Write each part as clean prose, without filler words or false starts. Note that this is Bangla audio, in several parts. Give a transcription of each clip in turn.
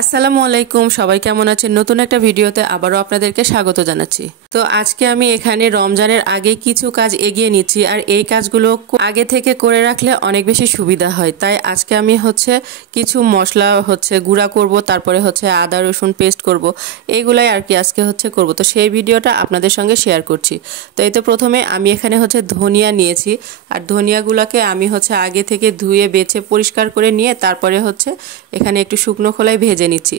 আসসালামু আলাইকুম, সবাই কেমন আছেন? নতুন একটা ভিডিওতে আবারও আপনাদেরকে স্বাগত জানাচ্ছি। তো আজকে আমি এখানে রমজানের আগে কিছু কাজ এগিয়ে নিচ্ছি, আর এই কাজগুলো আগে থেকে করে রাখলে অনেক বেশি সুবিধা হয়। তাই আজকে আমি কিছু মশলা গুঁড়া করব, তারপরে আদা রসুন পেস্ট করব, এইগুলাই আর কি আজকে করব। তো সেই ভিডিওটা আপনাদের সঙ্গে শেয়ার করছি। তো এই তো প্রথমে আমি এখানে ধনিয়া নিয়েছি, আর ধনিয়াগুলোকে আমি আগে থেকে ধুয়ে বেছে পরিষ্কার করে নিয়ে তারপরে এখানে একটু শুকনো খোলায় ভেজে নিচ্ছি।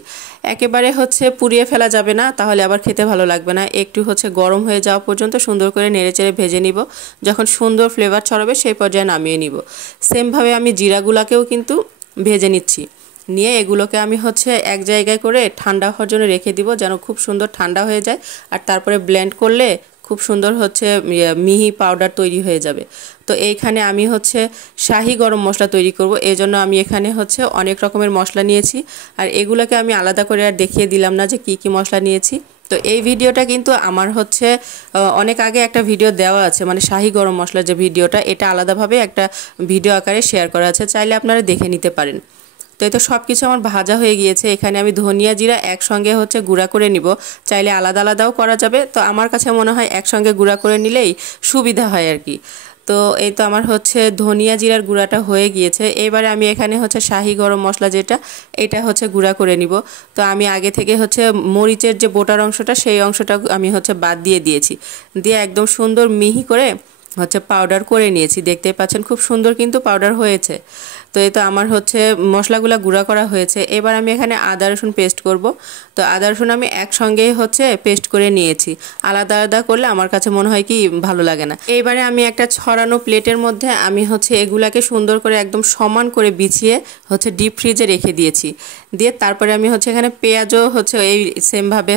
একেবারে পুড়িয়ে ফেলা যাবে না, তাহলে আবার খেতে ভালো লাগবে না। একটু গরম হয়ে যাওয়া পর্যন্ত সুন্দর করে নেড়েচেড়ে ভেজে নিব। যখন সুন্দর ফ্লেভার ছড়াবে সেই পর্যায়ে নামিয়ে নিব। সেমভাবে আমি জিরাগুলাকেও কিন্তু ভেজে নিচ্ছি। নিয়ে এগুলোকে আমি এক জায়গায় করে ঠান্ডা হওয়ার জন্য রেখে দিব, যেন খুব সুন্দর ঠান্ডা হয়ে যায়। আর তারপরে ব্লেন্ড করলে খুব সুন্দর মিহি পাউডার তৈরি হয়ে যাবে। তো এইখানে আমি শাহি গরম মশলা তৈরি করব। এই জন্য আমি এখানে অনেক রকমের মশলা নিয়েছি, আর এগুলোকে আমি আলাদা করে আর দেখিয়ে দিলাম না যে কি কি মশলা নিয়েছি। তো এই ভিডিওটা কিন্তু আমার অনেক আগে একটা ভিডিও দেওয়া আছে, মানে শাহি গরম মশলার যে ভিডিওটা, এটা আলাদাভাবে একটা ভিডিও আকারে শেয়ার করা আছে, চাইলে আপনারা দেখে নিতে পারেন। তো এই তো সব কিছু আমার ভাজা হয়ে গিয়েছে। এখানে আমি ধনিয়া জিরা একসঙ্গে গুঁড়া করে নিব, চাইলে আলাদা আলাদাও করা যাবে। তো আমার কাছে মনে হয় একসঙ্গে গুঁড়া করে নিলেই সুবিধা হয় আর কি। তো এই তো আমার ধনিয়া জিরার গুঁড়াটা হয়ে গিয়েছে। এবারে আমি এখানে শাহি গরম মশলা যেটা, এটা গুঁড়া করে নিব। তো আমি আগে থেকে মরিচের যে বোটার অংশটা, সেই অংশটা আমি বাদ দিয়ে দিয়েছি, দিয়ে একদম সুন্দর মিহি করে পাউডার করে নিয়েছি। দেখতেই পাচ্ছেন খুব সুন্দর কিন্তু পাউডার হয়েছে। তো এই তো আমার মশলাগুলো গুঁড়া করা হয়েছে। এবার আমি এখানে আদা রসুন পেস্ট করব। তো আদা রসুন আমি একসঙ্গেই পেস্ট করে নিয়েছি। আলাদা আলাদা করলে আমার কাছে মনে হয় কি ভালো লাগে না। এইবারে আমি একটা ছড়ানো প্লেটের মধ্যে আমি এগুলাকে সুন্দর করে একদম সমান করে বিছিয়ে ডিপ ফ্রিজে রেখে দিয়েছি। দিয়ে তারপরে আমি এখানে পেঁয়াজও এই সেমভাবে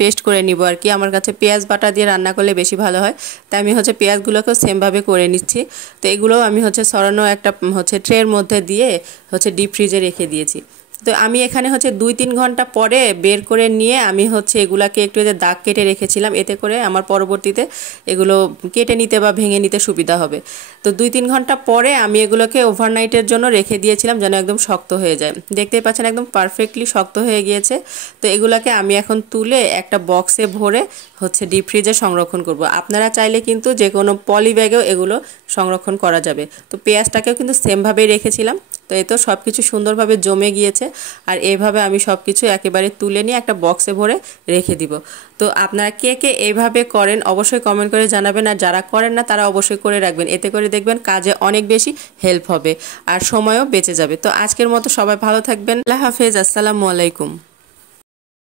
পেস্ট করে নিব আর কি। আমার কাছে পেঁয়াজ বাটা দিয়ে রান্না করলে বেশি ভালো হয়, তাই আমি পেঁয়াজগুলোকেও সেমভাবে করে নিচ্ছি। তো এগুলোও আমি ছড়ানো একটা ট্রের মধ্যে দিয়ে ডিপ ফ্রিজে রেখে দিয়েছি। তো আমি এখানে 2-3 ঘন্টা পরে বের করে নিয়ে আমি এগুলাকে একটু দাগ কেটে রেখেছিলাম, এতে করে আমার পরবর্তীতে এগুলো কেটে নিতে বা ভেঙে নিতে সুবিধা হবে। তো 2-3 ঘন্টা পরে আমি এগুলোকে ওভারনাইটের জন্য রেখে দিয়েছিলাম, যেন একদম শক্ত হয়ে যায়। দেখতেই পাচ্ছেন একদম পারফেক্টলি শক্ত হয়ে গিয়েছে। তো এগুলাকে আমি এখন তুলে একটা বক্সে ভরে ডিপ ফ্রিজে সংরক্ষণ করব। আপনারা চাইলে কিন্তু যে কোনো পলি ব্যাগেও এগুলো সংরক্ষণ করা যাবে। তো পেঁয়াজটাকেও কিন্তু সেমভাবেই রেখেছিলাম। তো এই তো সব কিছু সুন্দরভাবে জমে গিয়েছে, আর এইভাবে আমি সব কিছু একেবারে তুলে নিয়ে একটা বক্সে ভরে রেখে দিব। তো আপনারা কে কে এইভাবে করেন অবশ্যই কমেন্ট করে জানাবেন, আর যারা করেন না তারা অবশ্যই করে রাখবেন। এতে করে দেখবেন কাজে অনেক বেশি হেল্প হবে আর সময়ও বেঁচে যাবে। তো আজকের মতো সবাই ভালো থাকবেন। আল্লাহ হাফেজ, আসসালামু আলাইকুম।